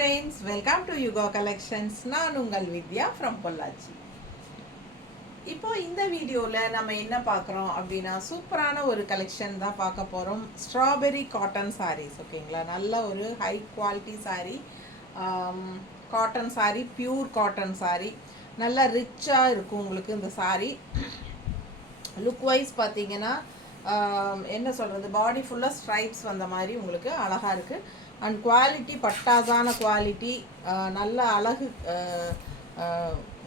friends, welcome to Yuga Collections. நான் உங்கள் வித்யா from Pollachi. இப்போ இந்த வீடியோவில் நம்ம என்ன பார்க்குறோம் அப்படின்னா சூப்பரான ஒரு கலெக்ஷன் தான் பார்க்க போகிறோம். Strawberry cotton sarees. ஓகேங்களா, நல்ல ஒரு high quality saree, cotton sari, pure cotton saree. நல்லா ரிச்சாக இருக்கும் உங்களுக்கு இந்த சாரீ. லுக் வைஸ் பார்த்தீங்கன்னா என்ன சொல்கிறது, பாடி ஃபுல்லாக ஸ்ட்ரைப்ஸ் வந்த மாதிரி உங்களுக்கு அழகாக இருக்குது. அண்ட் குவாலிட்டி பட்டாசான குவாலிட்டி, நல்ல அழகு,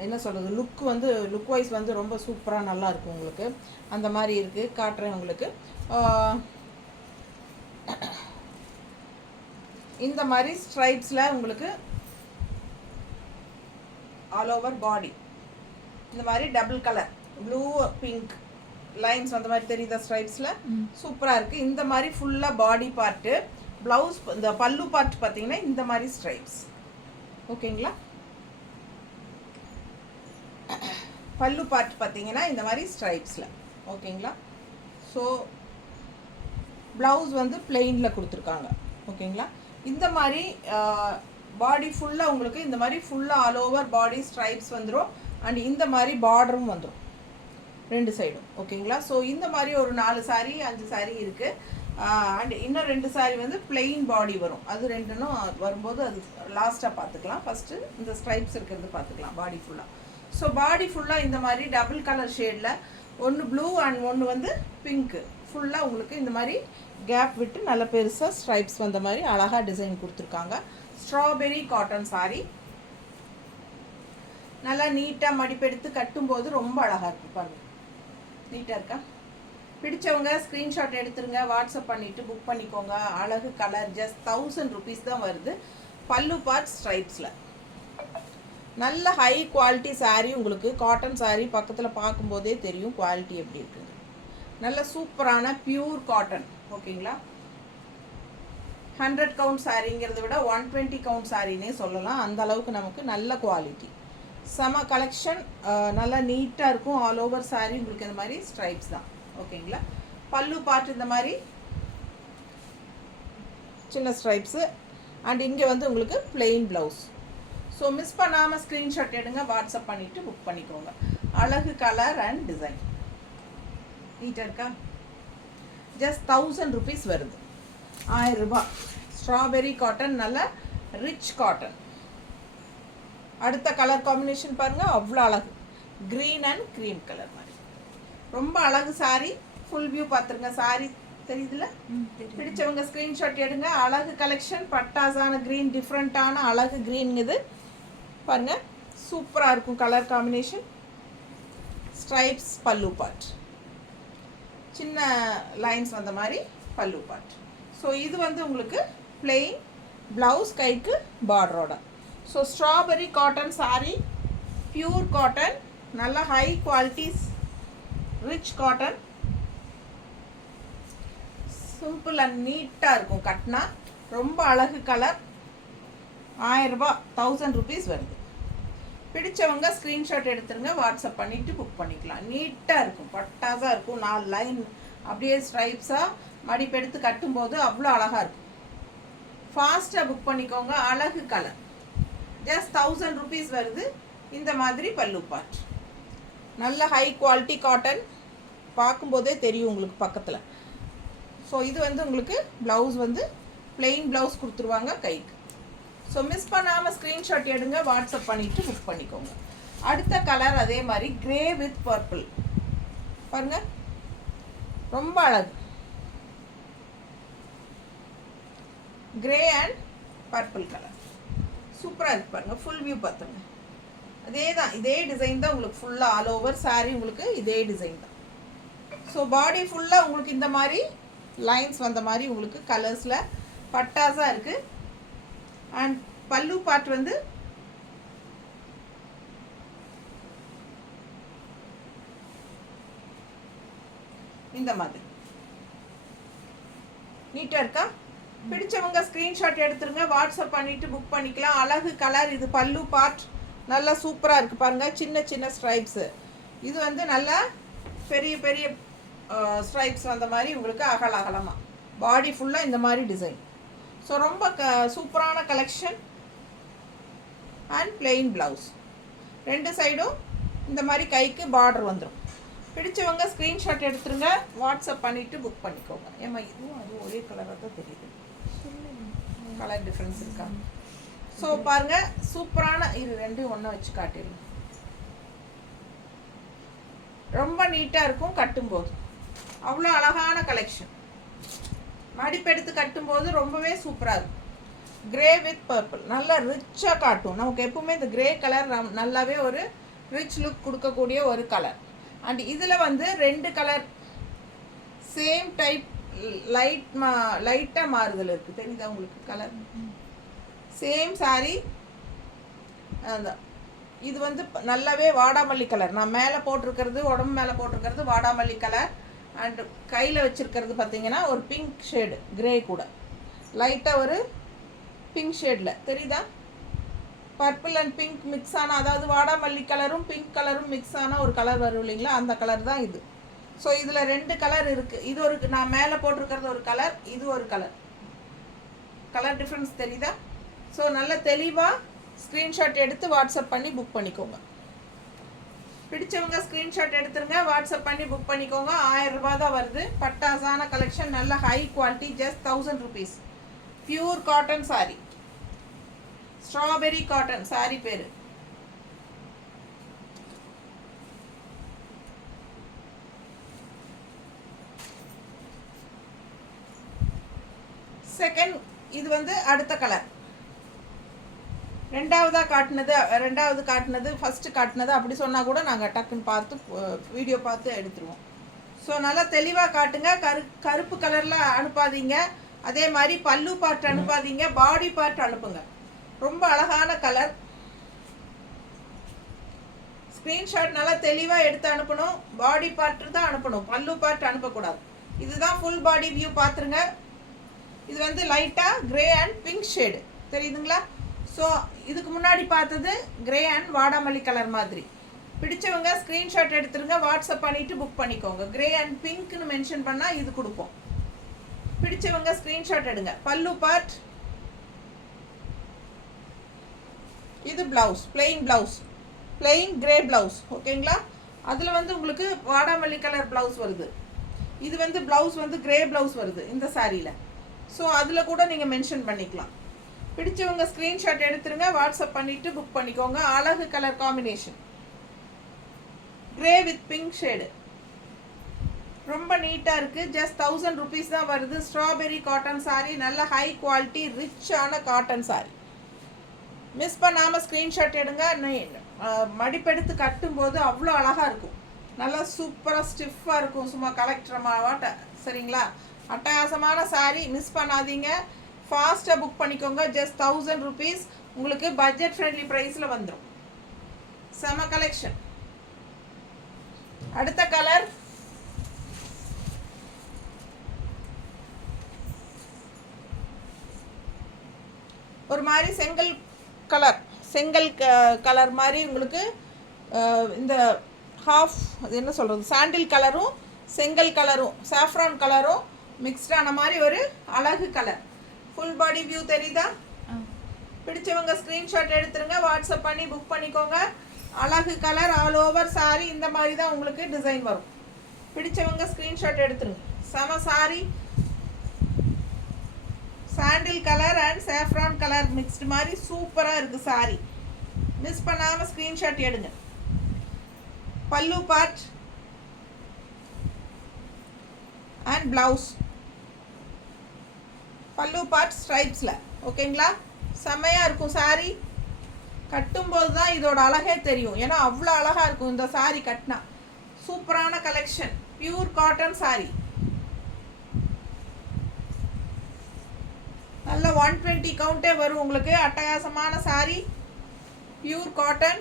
என்ன சொல்கிறது, லுக் வைஸ் வந்து ரொம்ப சூப்பராக நல்லா இருக்கும் உங்களுக்கு. அந்த மாதிரி இருக்குது, காட்டுறேன் உங்களுக்கு. இந்த மாதிரி ஸ்ட்ரைப்ஸில் உங்களுக்கு ஆல் ஓவர் பாடி இந்த மாதிரி double colour blue pink lines அந்த மாதிரி தெரியுதா ஸ்ட்ரைப்ஸில், சூப்பராக இருக்குது. இந்த மாதிரி ஃபுல்லாக பாடி பார்ட்டு, ப்ளவுஸ் இந்த பல்லு பார்ட் பார்த்தீங்கன்னா இந்த மாதிரி ஸ்ட்ரைப்ஸ். ஓகேங்களா, பல்லு பார்ட் பார்த்தீங்கன்னா இந்த மாதிரி ஸ்ட்ரைப்ஸில். ஓகேங்களா, ஸோ ப்ளவுஸ் வந்து பிளெயினில் கொடுத்துருக்காங்க. ஓகேங்களா, இந்த மாதிரி பாடி ஃபுல்லாக உங்களுக்கு இந்த மாதிரி ஃபுல்லாக ஆல் ஓவர் பாடி ஸ்ட்ரைப்ஸ் வந்துடும். அண்ட் இந்த மாதிரி பார்டரும் வந்துடும் ரெண்டு சைடும். ஓகேங்களா, ஸோ இந்த மாதிரி ஒரு 4 சாரீ 5 சாரீ இருக்குது. அண்ட் இன்னும் 2 சாரீ வந்து பிளெயின் பாடி வரும். அது ரெண்டுனும் வரும்போது அது லாஸ்ட்டாக பார்த்துக்கலாம். ஃபஸ்ட்டு இந்த ஸ்ட்ரைப்ஸ் இருக்கிறது பார்த்துக்கலாம் பாடி ஃபுல்லாக. ஸோ பாடி ஃபுல்லாக இந்த மாதிரி டபுள் கலர் ஷேடில், ஒன்று ப்ளூ அண்ட் ஒன்று வந்து பிங்க்கு, ஃபுல்லாக உங்களுக்கு இந்த மாதிரி கேப் விட்டு நல்ல பெருசாக ஸ்ட்ரைப்ஸ் வந்த மாதிரி அழகாக டிசைன் கொடுத்துருக்காங்க. ஸ்ட்ராபெரி காட்டன் சாரீ நல்லா நீட்டாக மடிப்பெடுத்து கட்டும்போது ரொம்ப அழகாக இருக்கும். பாருங்கள், நீட்டாக இருக்கா? பிடிச்சவங்க ஸ்க்ரீன்ஷாட் எடுத்துருங்க, வாட்ஸ்அப் பண்ணிவிட்டு புக் பண்ணிக்கோங்க. அழகு கலர், ஜஸ்ட் 1000 rupees தான் வருது. பல்லு பார்ட் ஸ்ட்ரைப்ஸில் நல்ல ஹை குவாலிட்டி சாரீ. உங்களுக்கு காட்டன் சாரீ பக்கத்தில் பார்க்கும்போதே தெரியும் குவாலிட்டி எப்படி இருக்குது. நல்ல சூப்பரான பியூர் காட்டன். ஓகேங்களா, 100 கவுண்ட் சாரீங்கிறத விட 120 கவுண்ட் சாரீனே சொல்லலாம். அந்த அளவுக்கு நமக்கு நல்ல குவாலிட்டி, செம கலெக்ஷன். நல்லா நீட்டாக இருக்கும். ஆல் ஓவர் சாரீ உங்களுக்கு இந்த மாதிரி ஸ்ட்ரைப்ஸ் தான். ஓகேங்களா, பல்லு பார்ட் இந்த மாதிரி சின்ன ஸ்ட்ரைப்ஸு. அண்ட் இங்கே வந்து உங்களுக்கு பிளெயின் ப்ளவுஸ். ஸோ மிஸ் பண்ணாமல் ஸ்க்ரீன்ஷாட் எடுங்க, வாட்ஸ்அப் பண்ணிவிட்டு புக் பண்ணிக்கோங்க. அழகு கலர் அண்ட் டிசைன் நீட்டாக இருக்கா? ஜஸ்ட் 1000 rupees வருது, 1000 ரூபாய். ஸ்ட்ராபெரி காட்டன், நல்ல ரிச் காட்டன். அடுத்த கலர் காம்பினேஷன் பாருங்கள், அவ்வளோ அழகு. க்ரீன் அண்ட் க்ரீம் கலர் மாதிரி ரொம்ப அழகு சாரீ. ஃபுல் வியூ பார்த்துருங்க. சாரீ தெரியுதுல? பிடிச்சவங்க ஸ்க்ரீன்ஷாட் எடுங்க. அழகு கலெக்ஷன், பட்டாசான க்ரீன், டிஃப்ரெண்ட்டான அழகு க்ரீன். இது பாருங்கள், சூப்பராக இருக்கும் கலர் காம்பினேஷன். ஸ்ட்ரைப்ஸ் பல்லு பார்ட், சின்ன லைன்ஸ் வந்த மாதிரி பல்லு பார்ட். ஸோ இது வந்து உங்களுக்கு பிளெயின் ப்ளவுஸ், கைக்கு பார்டரோட. So strawberry cotton sari, pure cotton, நல்ல high qualities, rich cotton, simple and நீட்டாக இருக்கும். கட்டினா ரொம்ப அழகு கலர். 1000 ரூபாய், 1000 rupees வருது. பிடிச்சவங்க ஸ்க்ரீன்ஷாட் எடுத்துருங்க, வாட்ஸ்அப் பண்ணிவிட்டு புக் பண்ணிக்கலாம். நீட்டாக இருக்கும், பட்டாசாக இருக்கும். 4 லைன் அப்படியே ஸ்ட்ரைப்ஸாக மடிப்பெடுத்து கட்டும்போது அவ்வளோ அழகாக இருக்கும். ஃபாஸ்ட்டாக புக் பண்ணிக்கோங்க. அழகு கலர், ஜஸ்ட் 1000 rupees வருது. இந்த மாதிரி பல்லு பார்ட், நல்ல ஹை குவாலிட்டி காட்டன், பார்க்கும்போதே தெரியும் உங்களுக்கு பக்கத்தில். ஸோ இது வந்து உங்களுக்கு ப்ளவுஸ் வந்து பிளெயின் ப்ளவுஸ் கொடுத்துருவாங்க கைக்கு. ஸோ மிஸ் பண்ணாமல் ஸ்க்ரீன்ஷாட் எடுங்க, வாட்ஸ்அப் பண்ணிவிட்டு புக் பண்ணிக்கோங்க. அடுத்த கலர் அதே மாதிரி கிரே வித் பர்பிள். பாருங்கள், ரொம்ப அழகு. கிரே அண்ட் பர்பிள் கலர் சூப்பராக இருக்கு. பாருங்கள், ஃபுல் வியூ பார்த்துங்க. அதே தான், இதே டிசைன் தான் உங்களுக்கு ஃபுல்லாக ஆல் ஓவர் சாரீ. உங்களுக்கு இதே டிசைன் தான். ஸோ பாடி ஃபுல்லாக உங்களுக்கு இந்த மாதிரி லைன்ஸ் வந்த மாதிரி உங்களுக்கு கலர்ஸில் பட்டாஸாக இருக்குது. அண்ட் பல்லு பார்ட் வந்து இந்த மாதிரி நீட்டாக இருக்கா? பிடிச்சவங்க ஸ்க்ரீன்ஷாட் எடுத்துருங்க, வாட்ஸ்அப் பண்ணிவிட்டு புக் பண்ணிக்கலாம். அழகு கலர். இது பல்லு பார்ட், நல்லா சூப்பராக இருக்குது. பாருங்கள், சின்ன சின்ன ஸ்ட்ரைப்ஸு. இது வந்து நல்லா பெரிய பெரிய ஸ்ட்ரைப்ஸ் வந்த மாதிரி உங்களுக்கு அகலமாக பாடி ஃபுல்லாக இந்த மாதிரி டிசைன். ஸோ ரொம்ப சூப்பரான கலெக்ஷன். And plain blouse. ரெண்டு சைடும் இந்த மாதிரி கைக்கு பார்டர் வந்துடும். பிடிச்சவங்க ஸ்க்ரீன்ஷாட் எடுத்துருங்க, வாட்ஸ்அப் பண்ணிவிட்டு புக் பண்ணிக்கோங்க. ஏம்மா இதுவும் அதுவும் ஒரே கலராக தான் தெரியுது, கலர் டிஃப்ரென்ஸ் இருக்கா? ஸோ பாருங்கள், சூப்பரான இது ரெண்டும் ஒன்றா வச்சு காட்டிடுங்க. ரொம்ப நீட்டாக இருக்கும் கட்டும்போது, அவ்வளோ அழகான கலெக்ஷன். மடிப்பெடுத்து கட்டும்போது ரொம்பவே சூப்பராக இருக்கும். கிரே வித் பர்பிள் நல்லா ரிச்சாக காட்டும். நமக்கு எப்பவுமே இந்த கிரே கலர் நல்லாவே ஒரு ரிச் லுக் கொடுக்கக்கூடிய ஒரு கலர். அண்ட் இதில் வந்து ரெண்டு கலர் சேம் டைப் லைட்டாக மாறுதல் இருக்குது, தெரியுதா உங்களுக்கு? Colour same sorry. அந்த இது வந்து நல்லாவே வாடாமல்லி கலர். நான் மேலே போட்டிருக்கிறது, உடம்பு மேலே போட்டிருக்கிறது வாடாமல்லி கலர். அண்ட் கையில் வச்சுருக்கிறது பார்த்தீங்கன்னா ஒரு பிங்க் ஷேடு, கிரே கூட லைட்டாக ஒரு பிங்க் ஷேடில் தெரியுதா? பர்பிள் அண்ட் பிங்க் மிக்ஸ் ஆன, அதாவது வாடாமல்லி கலரும் பிங்க் கலரும் மிக்ஸ் ஆன ஒரு கலர் வரும் இல்லைங்களா, அந்த கலர் தான் இது. ஸோ இதில் ரெண்டு கலர் இருக்குது. இது ஒரு, நான் மேலே போட்டிருக்கிறது ஒரு கலர், இது ஒரு கலர். கலர் டிஃப்ரென்ஸ் தெரியுதா? ஸோ நல்ல தெளிவாக ஸ்க்ரீன்ஷாட் எடுத்து வாட்ஸ்அப் பண்ணி புக் பண்ணிக்கோங்க. பிடிச்சவங்க ஸ்க்ரீன்ஷாட் எடுத்துருங்க, வாட்ஸ்அப் பண்ணி புக் பண்ணிக்கோங்க. 1000 ரூபா தான் வருது. பட்டாசான கலெக்ஷன், நல்ல high quality, just 1000 rupees. Pure cotton sorry, strawberry cotton sorry பேரு. செகண்ட் இது வந்து அடுத்த கலர். ரெண்டாவது காட்டினது ஃபஸ்ட்டு காட்டினது அப்படி சொன்னால் கூட நாங்கள் டக்குன்னு பார்த்து வீடியோ பார்த்து எடுத்துருவோம். ஸோ நல்லா தெளிவாக காட்டுங்க. கருப்பு கலரில் அனுப்பாதீங்க. அதே மாதிரி பல்லு பார்ட் அனுப்பாதீங்க, பாடி பார்ட் அனுப்புங்க. ரொம்ப அழகான கலர். ஸ்க்ரீன்ஷாட் நல்லா தெளிவாக எடுத்து அனுப்பணும். பாடி பார்ட் தான் அனுப்பணும், பல்லு பார்ட் அனுப்பக்கூடாது. இதுதான் ஃபுல் பாடி வியூ பார்த்துருங்க. இது வந்து லைட்டாக கிரே அண்ட் பிங்க் ஷேடு தெரியுதுங்களா? ஸோ இதுக்கு முன்னாடி பார்த்தது கிரே அண்ட் வாடாமல்லி கலர் மாதிரி. பிடிச்சவங்க ஸ்க்ரீன்ஷாட் எடுத்துருங்க, வாட்ஸ்அப் பண்ணிவிட்டு புக் பண்ணிக்கோங்க. கிரே அண்ட் பிங்க்னு மென்ஷன் பண்ணால் இது கொடுப்போம். பிடிச்சவங்க ஸ்க்ரீன்ஷாட் எடுங்க. பல்லு பார்ட், இது blouse, plain blouse, plain grey blouse. ஓகேங்களா? அதில் வந்து உங்களுக்கு வாடாமல்லி கலர் ப்ளவுஸ் வருது. இது வந்து ப்ளவுஸ் வந்து கிரே ப்ளவுஸ் வருது இந்த சாரியில். ஸோ அதில் கூட நீங்கள் மென்ஷன் பண்ணிக்கலாம். பிடிச்சவங்க ஸ்க்ரீன்ஷாட் எடுத்துருங்க, வாட்ஸ்அப் பண்ணிவிட்டு புக் பண்ணிக்கோங்க. அழகு colour combination, grey with pink shade, ரொம்ப நீட்டாக இருக்குது. ஜஸ்ட் 1000 rupees தான் வருது. ஸ்ட்ராபெரி காட்டன் சாரி, நல்ல ஹை குவாலிட்டி ரிச்சான காட்டன் சாரி. மிஸ் பண்ணாமல் ஸ்க்ரீன்ஷாட் எடுங்க. மடிப்பெடுத்து கட்டும்போது அவ்வளோ அழகாக இருக்கும். நல்லா சூப்பராக ஸ்டிஃபாக இருக்கும், சும்மா கலெக்டர் மாவாட்ட. சரிங்களா? அட்டகாசமான சாரி, மிஸ் பண்ணாதீங்க. ஃபாஸ்ட்டாக புக் பண்ணிக்கோங்க. Just 1000 rupees. உங்களுக்கு பட்ஜெட் ஃப்ரெண்ட்லி ப்ரைஸில் வந்துடும். செம கலெக்ஷன். அடுத்த கலர் ஒரு மாதிரி செங்கல் கலர் மாதிரி உங்களுக்கு இந்த ஹாஃப், அது என்ன சொல்கிறது, சாண்டில் கலரும் செங்கல் கலரும் சாஃப்ரான் கலரும் மிக்ஸ்டான மாதிரி ஒரு அழகு கலர். ஃபுல் பாடி வியூ தெரியுதா? பிடிச்சவங்க ஸ்க்ரீன்ஷாட் எடுத்துருங்க, வாட்ஸ்அப் பண்ணி புக் பண்ணிக்கோங்க. அழகு கலர், ஆல் ஓவர் சாரி இந்த மாதிரி தான் உங்களுக்கு டிசைன் வரும். பிடிச்சவங்க ஸ்க்ரீன்ஷாட் எடுத்துருங்க. செம saree, sandal colour and saffron colour mixed மாதிரி சூப்பராக இருக்குது சாரி. மிஸ் பண்ணாமல் ஸ்க்ரீன்ஷாட் எடுங்க. Pallu part and blouse, pallu part ஸ்ட்ரைப்ஸில். ஓகேங்களா? செம்மையாக இருக்கும் சாரி. கட்டும்போது தான் இதோட அழகே தெரியும். ஏன்னா அவ்வளோ அழகாக இருக்கும் இந்த சாரி கட்டினா. சூப்பரான கலெக்ஷன், பியூர் காட்டன் சாரி. நல்ல 120 கவுண்டே வரும் உங்களுக்கு. அட்டகாசமான sorry, pure cotton,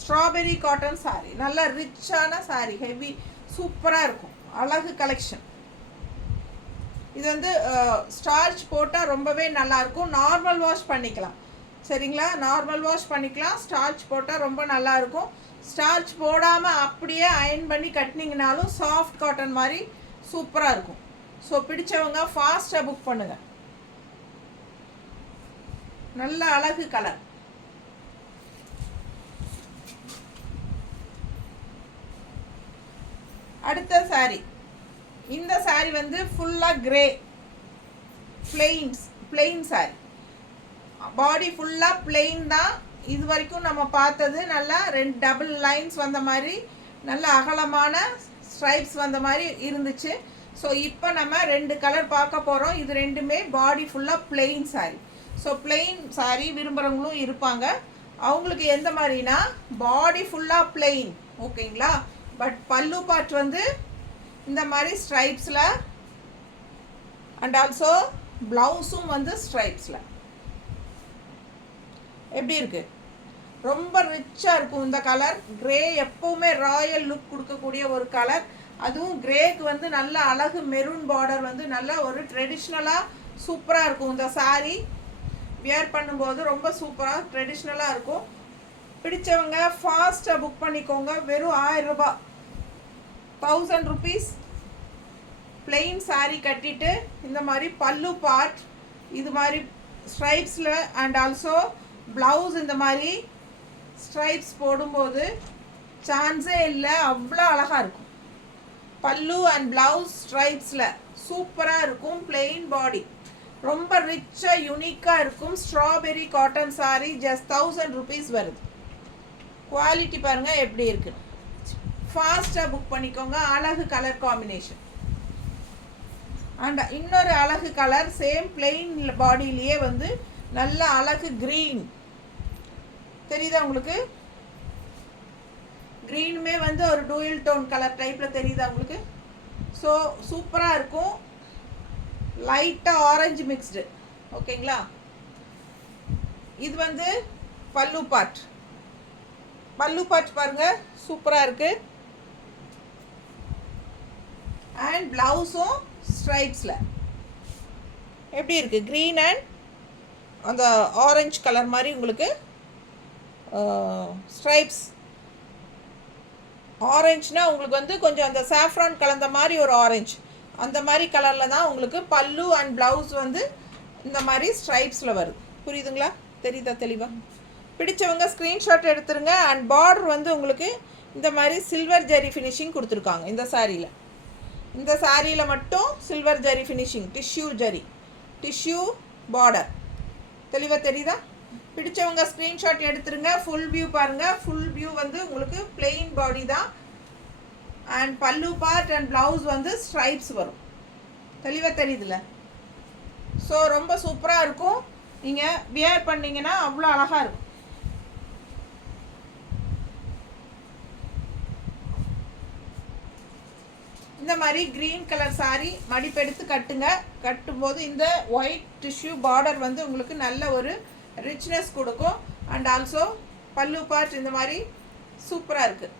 strawberry cotton sari. நல்ல ரிச்சான சாரி, ஹெவி, சூப்பராக இருக்கும். அழகு கலெக்ஷன். இது வந்து ஸ்டார்ச் போட்டால் ரொம்பவே நல்லாயிருக்கும். நார்மல் வாஷ் பண்ணிக்கலாம். சரிங்களா? நார்மல் வாஷ் பண்ணிக்கலாம். ஸ்டார்ச் போட்டால் ரொம்ப நல்லாயிருக்கும். ஸ்டார்ச் போடாமல் அப்படியே அயன் பண்ணி கட்டினீங்கனாலும் சாஃப்ட் காட்டன் மாதிரி சூப்பராக இருக்கும். ஸோ பிடிச்சவங்க ஃபாஸ்ட்டாக புக் பண்ணுங்கள். நல்ல அழகு கலர். அடுத்த saree. இந்த saree வந்து ஃபுல்லாக கிரே பிளெயின் saree. பாடி ஃபுல்லாக பிளெயின் தான். இது வரைக்கும் நம்ம பார்த்தது நல்லா 2 டபுள் லைன்ஸ் வந்த மாதிரி நல்ல அகலமான ஸ்ட்ரைப்ஸ் வந்த மாதிரி இருந்துச்சு. ஸோ இப்போ நம்ம 2 கலர் பார்க்க போகிறோம். இது ரெண்டுமே பாடி ஃபுல்லாக plain saree. So plain saree விரும்புகிறவங்களும் இருப்பாங்க. அவங்களுக்கு எந்த மாதிரினா பாடி ஃபுல்லாக பிளெயின், ஓகேங்களா. பட் பல்லு பார்ட் வந்து இந்த மாதிரி ஸ்ட்ரைப்ஸில் அண்ட் ஆல்சோ ப்ளவுஸும் வந்து ஸ்ட்ரைப்ஸில். எப்படி இருக்குது? ரொம்ப ரிச்சாக இருக்கும் இந்த கலர். கிரே எப்போவுமே ராயல் லுக் கொடுக்கக்கூடிய ஒரு கலர். அதுவும் கிரேக்கு வந்து நல்ல அழகு மெரூன் பார்டர் வந்து நல்ல ஒரு ட்ரெடிஷ்னலாக சூப்பராக இருக்கும். இந்த saree வியர் பண்ணும்போது ரொம்ப சூப்பராக ட்ரெடிஷ்னலாக இருக்கும். பிடிச்சவங்க ஃபாஸ்ட்டாக புக் பண்ணிக்கோங்க. வெறும் 1000 ரூபாய், 1000 rupees. பிளெயின் saree கட்டிட்டு இந்த மாதிரி பல்லு பார்ட் இது மாதிரி ஸ்ட்ரைப்ஸில் அண்ட் ஆல்சோ ப்ளவுஸ் இந்த மாதிரி ஸ்ட்ரைப்ஸ் போடும்போது சான்ஸே இல்லை, அவ்வளோ அழகாக இருக்கும். பல்லு அண்ட் ப்ளவுஸ் ஸ்ட்ரைப்ஸில் சூப்பராக இருக்கும். பிளெயின் பாடி ரொம்ப ரிச்சாக யூனிக்காக இருக்கும். Strawberry cotton saree just 1000 rupees வருது. குவாலிட்டி பாருங்கள் எப்படி இருக்குது. ஃபாஸ்ட்டாக புக் பண்ணிக்கோங்க. அழகு கலர் காம்பினேஷன். அண்ட் இன்னொரு அழகு கலர் சேம் பிளெயின் பாடியிலேயே வந்து நல்ல அழகு க்ரீன் தெரியுதா உங்களுக்கு? க்ரீனுமே வந்து ஒரு டூயல் டோன் கலர் டைப்பில் தெரியுதா உங்களுக்கு? ஸோ சூப்பராக இருக்கும். லைட்டாக ஆரஞ்சு மிக்ஸ்டு, ஓகேங்களா. இது வந்து பல்லு பார்ட். பல்லு பார்ட் பாருங்கள் சூப்பராக இருக்குது. அண்ட் ப்ளவுஸும் ஸ்ட்ரைப்ஸில் எப்படி இருக்குது? க்ரீன் அண்ட் அந்த ஆரஞ்சு கலர் மாதிரி உங்களுக்கு ஸ்ட்ரைப்ஸ். ஆரஞ்சுனா உங்களுக்கு வந்து கொஞ்சம் அந்த சாஃப்ரான் கலந்த மாதிரி ஒரு ஆரஞ்சு, அந்த மாதிரி கலரில் தான் உங்களுக்கு பல்லு அண்ட் ப்ளவுஸ் வந்து இந்த மாதிரி ஸ்ட்ரைப்ஸில் வருது. புரியுதுங்களா? தெரியுதா தெளிவாக? பிடிச்சவங்க ஸ்க்ரீன்ஷாட் எடுத்துருங்க. அண்ட் பார்டர் வந்து உங்களுக்கு இந்த மாதிரி சில்வர் ஜரி ஃபினிஷிங் கொடுத்துருக்காங்க இந்த சாரியில். இந்த சாரியில் மட்டும் silver zari finishing, tissue border. தெளிவாக தெரியுதா? பிடிச்சவங்க ஸ்க்ரீன்ஷாட் எடுத்துருங்க. ஃபுல் வியூ பாருங்கள். ஃபுல் வியூ வந்து உங்களுக்கு பிளெயின் பாடி தான். அண்ட் பல்லு பார்ட் அண்ட் ப்ளவுஸ் வந்து ஸ்ட்ரைப்ஸ் வரும். தெளிவாக தெரியுதுல்ல? ஸோ ரொம்ப சூப்பராக இருக்கும். நீங்கள் வியர் பண்ணிங்கன்னா அவ்வளோ அழகாக இருக்கும். இந்த மாதிரி க்ரீன் கலர் saree மடிப்பெடுத்து கட்டுங்க. கட்டும்போது இந்த ஒயிட் டிஷ்யூ பார்டர் வந்து உங்களுக்கு நல்ல ஒரு ரிச்னஸ் கொடுக்கும். அண்ட் ஆல்சோ பல்லு பார்ட் இந்த மாதிரி சூப்பராக இருக்குது.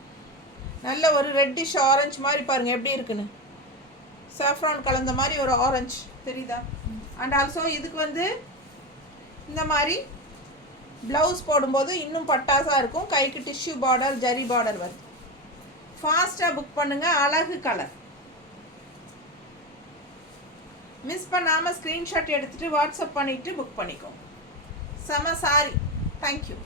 நல்ல ஒரு ரெட்டிஷ் ஆரஞ்சு மாதிரி பாருங்கள் எப்படி இருக்குன்னு. சாஃப்ரான் கலந்த மாதிரி ஒரு ஆரஞ்சு தெரியுதா? அண்ட் ஆல்சோ இதுக்கு வந்து இந்த மாதிரி ப்ளவுஸ் போடும்போது இன்னும் பட்டாசாக இருக்கும். கைக்கு டிஷ்யூ பார்டர், ஜரி பார்டர் வருது. ஃபாஸ்ட்டாக புக் பண்ணுங்கள். அழகு கலர். மிஸ் பண்ணாமல் ஸ்க்ரீன்ஷாட் எடுத்துகிட்டு வாட்ஸ்அப் பண்ணிவிட்டு புக் பண்ணிக்கோங்க. செம சாரி. தேங்க்யூ.